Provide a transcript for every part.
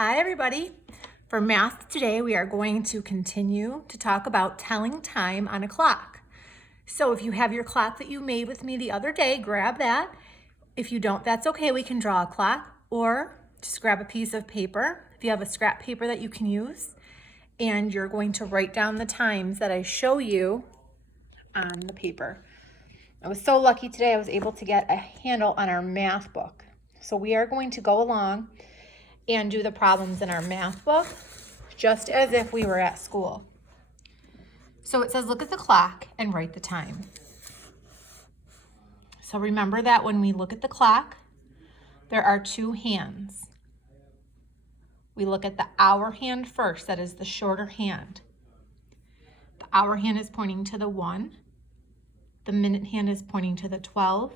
Hi everybody. For math today, we are going to continue to talk about telling time on a clock. So if you have your clock that you made with me the other day, grab that. If you don't, that's okay. We can draw a clock or just grab a piece of paper. If you have a scrap paper that you can use, and you're going to write down the times that I show you on the paper. I was so lucky today I was able to get a handle on our math book. So we are going to go along and do the problems in our math book just as if we were at school. So it says look at the clock and write the time. So remember that when we look at the clock, there are two hands. We look at the hour hand first, that is the shorter hand. The hour hand is pointing to the 1. The minute hand is pointing to the 12.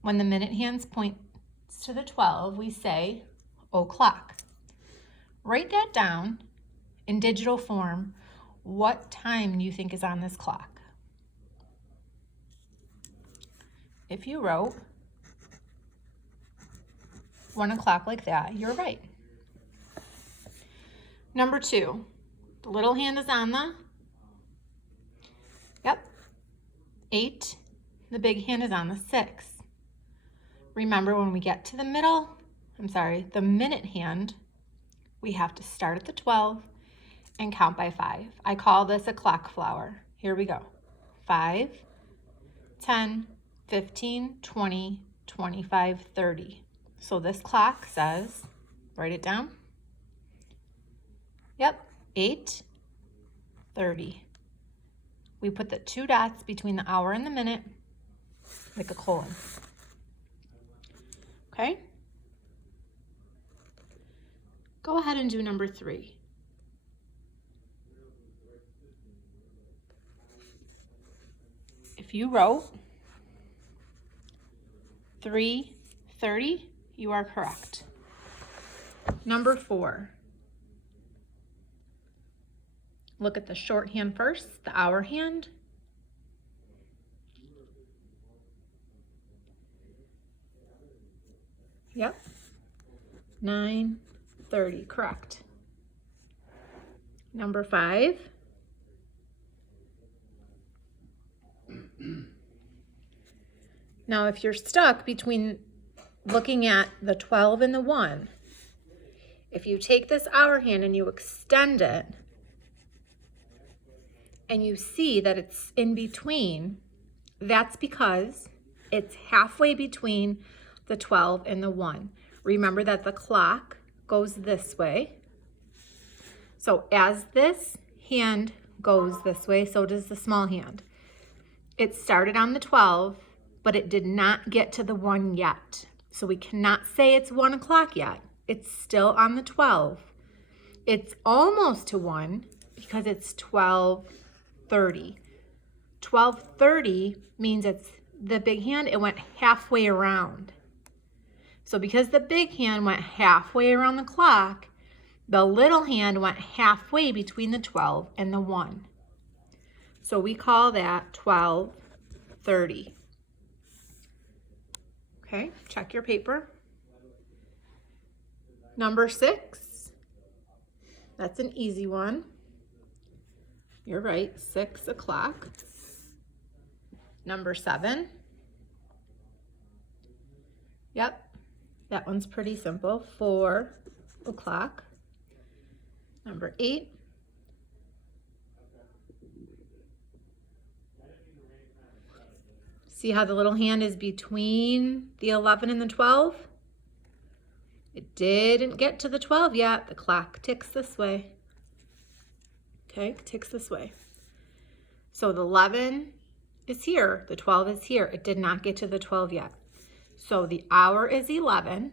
When the minute hand points to the 12, we say o'clock. Write that down in digital form. What time do you think is on this clock? If you wrote 1 o'clock like that, you're right. Number 2, the little hand is on the 8. The big hand is on the 6. Remember, when we get to the the minute hand, we have to start at the 12 and count by 5. I call this a clock flower. Here we go. 5, 10, 15, 20, 25, 30. So this clock says, write it down. 8, 30. We put the 2 dots between the hour and the minute, like a colon. Okay? Go ahead and do number 3. If you wrote 3:30, you are correct. Number 4. Look at the short hand first, the hour hand. Yep. 9:30, correct. Number 5. Now, if you're stuck between looking at the 12 and the 1, if you take this hour hand and you extend it, and you see that it's in between, that's because it's halfway between the 12 and the 1. Remember that the clock goes this way. So as this hand goes this way, so does the small hand. It started on the 12, but it did not get to the 1 yet. So we cannot say it's 1 o'clock yet. It's still on the 12. It's almost to 1 because it's 12:30. 12:30 means it's the big hand, it went halfway around. So because the big hand went halfway around the clock, the little hand went halfway between the 12 and the 1. So we call that 12:30. Okay, check your paper. Number 6, that's an easy one. You're right, 6 o'clock. Number 7. Yep, that one's pretty simple, 4 o'clock. Number 8. See how the little hand is between the 11 and the 12? It didn't get to the 12 yet. The clock ticks this way. Okay, ticks this way. So the 11 is here, the 12 is here. It did not get to the 12 yet. So the hour is 11,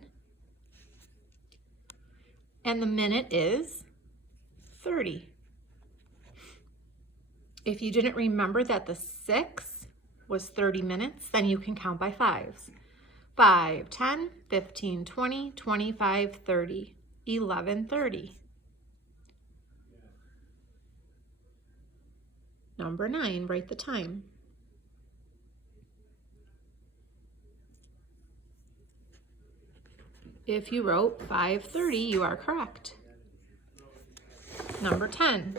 and the minute is 30. If you didn't remember that the 6 was 30 minutes, then you can count by 5s. 5, 10, 15, 20, 25, 30, 11:30. Number 9, write the time. If you wrote 5:30, you are correct. Number 10.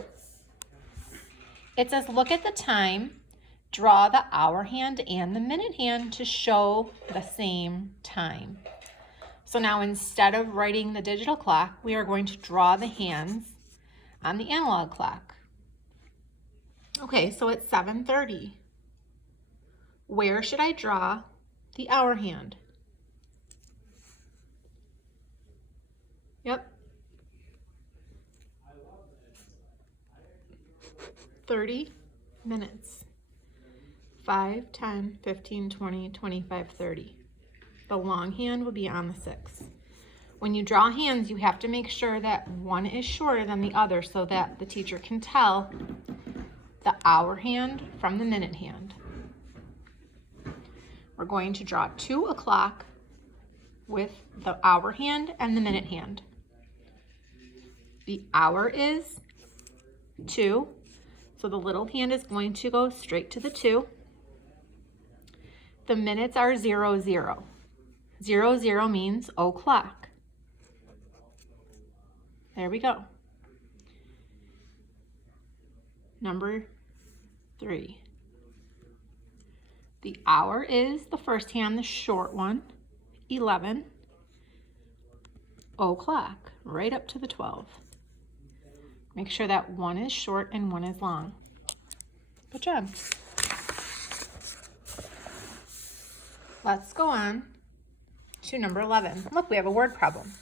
It says, look at the time, draw the hour hand and the minute hand to show the same time. So now instead of writing the digital clock, we are going to draw the hands on the analog clock. Okay, so it's 7:30. Where should I draw the hour hand? Yep. 30 minutes. 5, 10, 15, 20, 25, 30. The long hand will be on the 6. When you draw hands, you have to make sure that one is shorter than the other so that the teacher can tell the hour hand from the minute hand. We're going to draw 2 o'clock with the hour hand and the minute hand. The hour is 2, so the little hand is going to go straight to the 2. The minutes are 0, 0. 0, 0 means o'clock. There we go. Number 3. The hour is the first hand, the short one, 11 o'clock, right up to the 12. Make sure that one is short and one is long. Good job. Let's go on to number 11. Look, we have a word problem.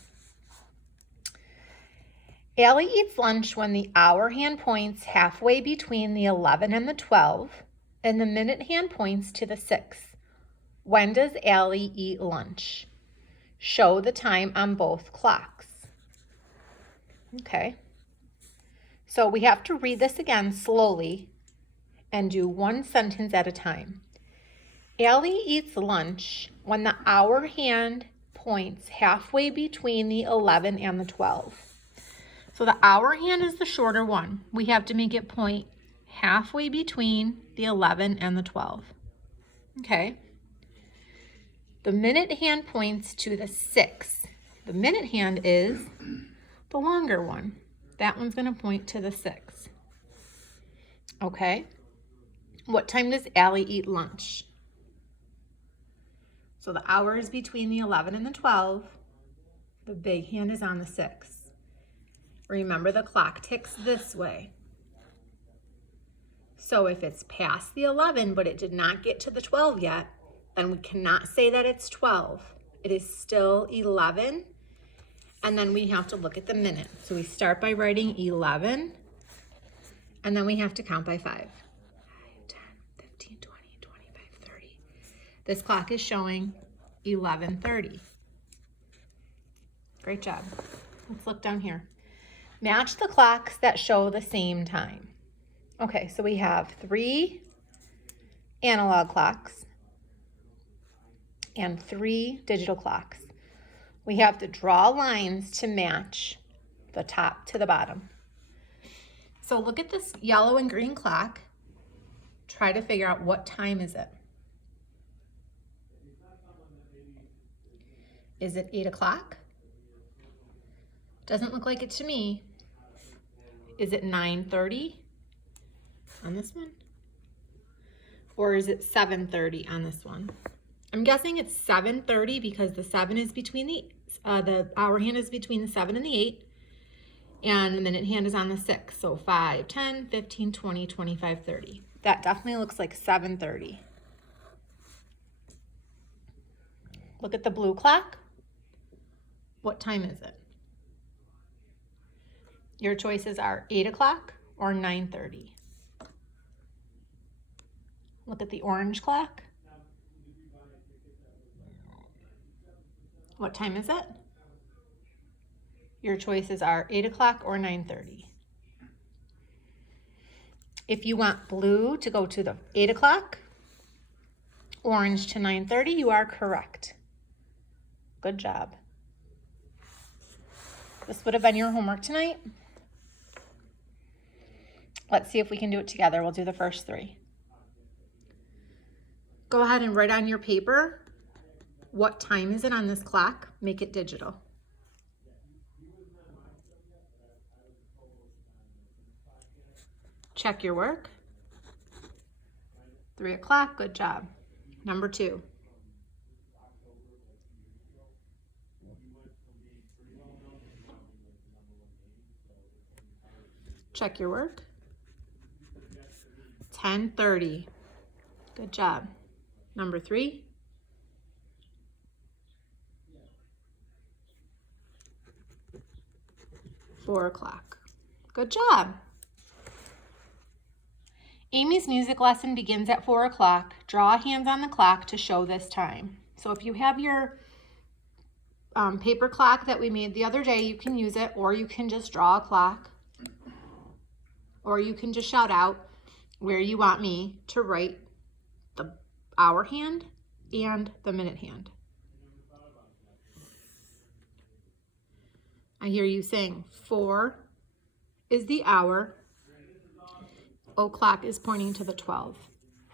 Allie eats lunch when the hour hand points halfway between the 11 and the 12, and the minute hand points to the 6. When does Allie eat lunch? Show the time on both clocks. Okay. So we have to read this again slowly and do one sentence at a time. Allie eats lunch when the hour hand points halfway between the 11 and the 12. So the hour hand is the shorter one. We have to make it point halfway between the 11 and the 12. Okay. The minute hand points to the 6. The minute hand is the longer one. That one's going to point to the 6. Okay. What time does Allie eat lunch? So the hour is between the 11 and the 12. The big hand is on the 6. Remember, the clock ticks this way. So if it's past the 11, but it did not get to the 12 yet, then we cannot say that it's 12. It is still 11. And then we have to look at the minute. So we start by writing 11, and then we have to count by 5. 5, 10, 15, 20, 25, 30. This clock is showing 11:30. Great job. Let's look down here. Match the clocks that show the same time. Okay, so we have 3 analog clocks and 3 digital clocks. We have to draw lines to match the top to the bottom. So look at this yellow and green clock. Try to figure out what time is it. Is it 8 o'clock? Doesn't look like it to me. Is it 9:30 on this one? Or is it 7:30 on this one? I'm guessing it's 7:30 because the 7 is between the hour hand is between the 7 and the 8, and the minute hand is on the 6. So 5, 10, 15, 20, 25, 30. That definitely looks like 7:30. Look at the blue clock. What time is it? Your choices are 8 o'clock or 9:30. Look at the orange clock. What time is it? Your choices are 8 o'clock or 9:30. If you want blue to go to the 8 o'clock, orange to 9:30, you are correct. Good job. This would have been your homework tonight. Let's see if we can do it together. We'll do the first 3. Go ahead and write on your paper what time is it on this clock? Make it digital. Check your work. 3 o'clock, good job. Number 2. Check your work. 10:30. Good job. Number 3. Four o'clock. Good job. Amy's music lesson begins at 4 o'clock. Draw hands on the clock to show this time. So if you have your paper clock that we made the other day, you can use it, or you can just draw a clock, or you can just shout out where you want me to write the hour hand and the minute hand. I hear you saying 4 is the hour. O'clock is pointing to the 12.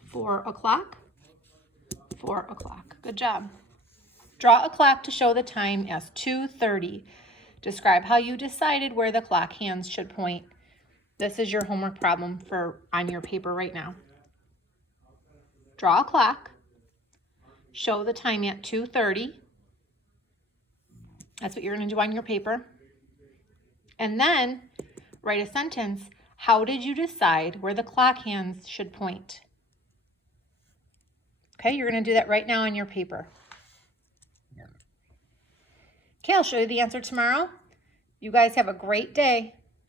4 o'clock. 4 o'clock. Good job. Draw a clock to show the time as 2:30. Describe how you decided where the clock hands should point. This is your homework problem on your paper right now. Draw a clock. Show the time at 2:30. That's what you're going to do on your paper. And then write a sentence. How did you decide where the clock hands should point? Okay, you're going to do that right now on your paper. Okay, I'll show you the answer tomorrow. You guys have a great day.